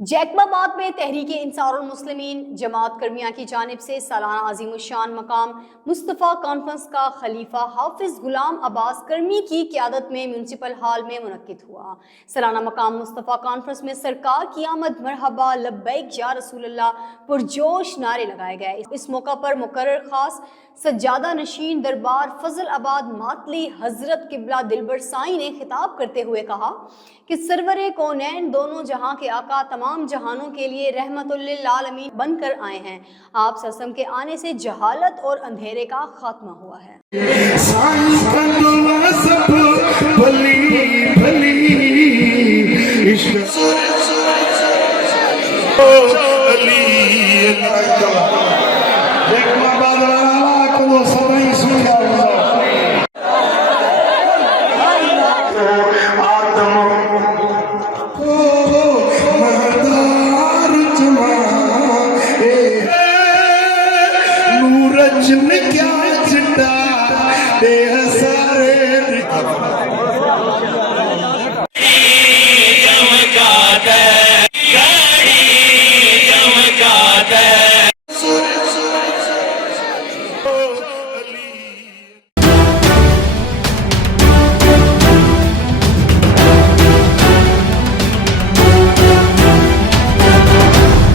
जैकबाबाद में तहरीक इंसारुल मुस्लिमीन जमात कर्मिया की जानिब से सालाना अजीमुशान मकाम मुस्तफ़ा कॉन्फ्रेंस का खलीफा हाफिज गुलाम अब्बास कर्मी की क़यादत में म्यूनसिपल हॉल में मुनक्किद हुआ। सालाना मकाम मुस्तफ़ा कॉन्फ्रेंस में सरकार की आमद मरहबा लब्बैक या रसूलल्लाह पुरजोश नारे लगाए गए। इस मौका पर मुकर्रर खास सज्जादा नशीन दरबार फजल आबाद मातली हजरत किबला दिलबर साई ने खिताब करते हुए कहा कि सरवरे कौनैन दोनों जहां के आका तमाम जहानों के लिए रहमतुल लिल आलमीन बनकर आए हैं। आप ससम के आने से जहालत और अंधेरे का खात्मा हुआ है। क्या चिट्टा दे सारे